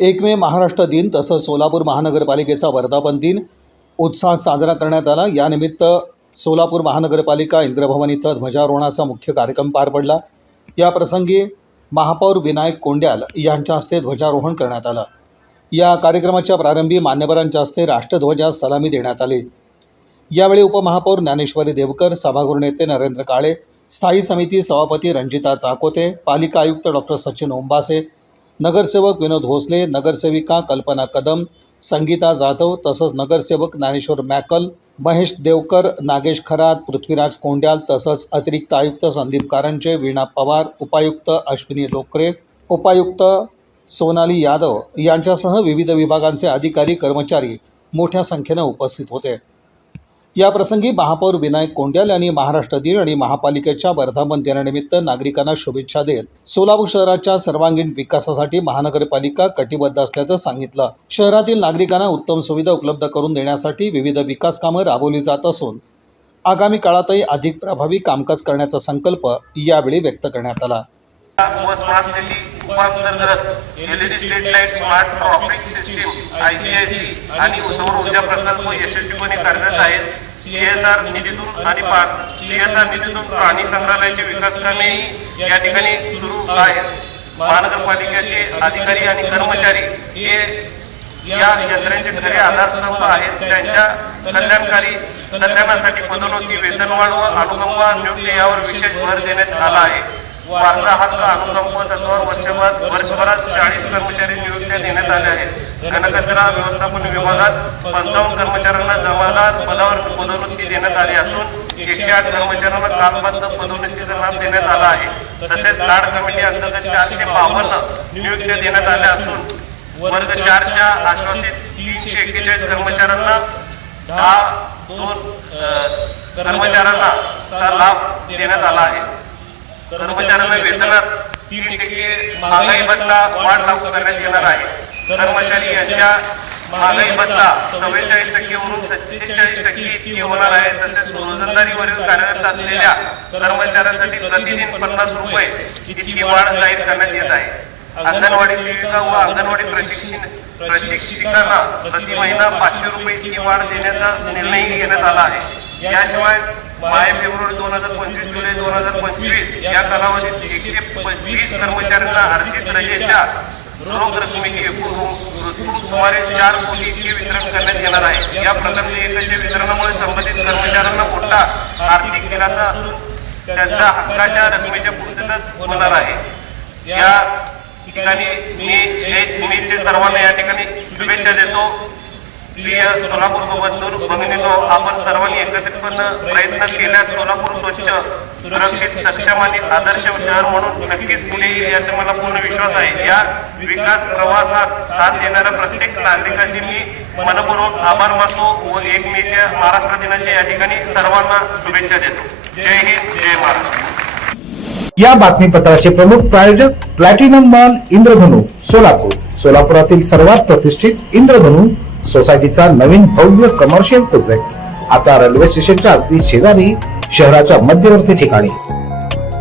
1 मे महाराष्ट्र दिन तसंच सोलापूर महानगरपालिकेचा वर्धापन दिन उत्साहात साजरा करण्यात आला। यानिमित्त सोलापूर महानगरपालिका इंद्रभवन इथं ध्वजारोहणाचा मुख्य कार्यक्रम पार पडला। या प्रसंगी महापौर विनायक कोंड्याल यांच्या हस्ते ध्वजारोहण करण्यात आलं। या कार्यक्रमाच्या प्रारंभी मान्यवरांच्या हस्ते राष्ट्रध्वजास सलामी देण्यात आली। यावेळी उपमहापौर ज्ञानेश्वरी देवकर, सभागृह नेते नरेंद्र काळे, स्थायी समिती सभापती रंजिता चाकोते, पालिका आयुक्त डॉक्टर सचिन ओंबासे, नगरसेवक विनोद भोसले, नगरसेविका कल्पना कदम, संगीता जाधव तसंच नगरसेवक ज्ञानेश्वर मॅकल, महेश देवकर, नागेश खरात, पृथ्वीराज कोंड्याल तसंच अतिरिक्त आयुक्त संदीप कारंजे, वीणा पवार, उपायुक्त अश्विनी लोकरे, उपायुक्त सोनाली यादव यांच्यासह विविध विभागांचे अधिकारी कर्मचारी मोठ्या संख्येने उपस्थित होते। या प्रसंगी महापौर विनायक कोंड्याल यांनी महाराष्ट्र दिन आणि महापालिकेच्या वर्धापन दिनानिमित्त नागरिकांना शुभेच्छा देत सोलापूर शहराच्या सर्वांगीण विकासासाठी महानगरपालिका कटिबद्ध असल्याचं सांगितलं। शहरातील नागरिकांना उत्तम सुविधा उपलब्ध करून देण्यासाठी विविध विकास कामं राबवली जात असून आगामी काळातही अधिक प्रभावी कामकाज करण्याचा संकल्प यावेळी व्यक्त करण्यात आला। स्मार्ट सिटी उपांतर्गत LED street light, smart traffic system, ICIC आणि सौर ऊर्जा प्रकल्प यशस्वीपणे कार्यरत आहेत। सीएसआर निधीतून प्राणी संग्रहालयाचे विकास कामे या ठिकाणी सुरू आहेत। महानगरपालिकेचे अधिकारी आणि कर्मचारी हे या यंत्रणेचे खरे आधारस्तंभ आहेत। त्यांच्या कल्याणासाठी पदोन्नती, वेतनवाढ व अनुकंप नियुक्ती यावर विशेष भर देण्यात आला आहे। वारसा हक्क अनुकंप तत्वावर वर्षभरात 40 कर्मचारी नियुक्त्या देण्यात आल्या आहेत। घनकचरा व्यवस्थापन विभागात 55 कर्मचाऱ्यांना जमादार पदावर पदोन्नती देण्यात आली असून 108 कर्मचाऱ्यांना कालबद्ध पदोन्नतीचा लाभ देण्यात आला आहे। तसेच लाड कमिटी अंतर्गत 452 नियुक्त्या देण्यात आल्या असून वर्ग 4च्या आश्वासित 341 कर्मचाऱ्यांना 10 कर्मचाऱ्यांना लाभ देण्यात आला आहे। कर्मचाऱ्यांना वेतनात 3% महागाई भत्ता वाढ लागू करण्यात येणार आहे। कर्मचारी यांच्या महागाई भत्ता 44% वरून 47% इतकी होणार आहे। तसेच रोजंदारीवरील कार्यरत असलेल्या कर्मचाऱ्यांसाठी प्रतिदिन 50 रुपये इतकी वाढ जाहीर करण्यात येत आहे। अंगणवाडी सेविका व अंगणवाडी प्रशिक्षिकांना प्रति महिना 500 रुपये इतकी वाढ देण्याचा निर्णय घेण्यात आला आहे। याशिवाय मार्च फेब्रुवारी 2025 जुलै 2025 या कालावधीत 120 कर्मचाऱ्यांना अर्जित रजेच्या रोख रकमेची एकूण सुमारे 4 कोटी इतके वितरण करण्यात येणार आहे। या प्रकल्प एकच्या वितरणामुळे संबंधित कर्मचाऱ्यांना मोठा आर्थिक दिलासा असून त्यांच्या हक्काच्या रकमेच्या पूर्तता होणार आहे। या ठिकाणी मी सर्वांना या ठिकाणी शुभेच्छा देतो। प्रिय सोलापूर भगिनींनो, आपण सर्वांनी एकत्रितपणे प्रयत्न केल्यास सोलापूर स्वच्छ, सुरक्षित, सक्षम आणि आदर्श शहर म्हणून नक्कीच पुढे येईल याचा मला पूर्ण विश्वास आहे। या विकास प्रवासात साथ देणाऱ्या प्रत्येक नागरिकांचे मी मनपूर्वक आभार मानतो व 1 मेच्या महाराष्ट्र दिनाच्या या ठिकाणी सर्वांना शुभेच्छा देतो। जय हिंद, जय महाराष्ट्र। या बातमीपत्राचे प्रमुख प्रायोजक प्लॅटिनम मॉल इंद्रधनु सोलापूर। सोलापुरातील सर्वात प्रतिष्ठित इंद्रधनु सोसायटीचा नवीन भव्य कमर्शियल प्रोजेक्ट आता रेल्वे स्टेशनच्या अगदी शेजारी शहराच्या मध्यवर्ती ठिकाणी।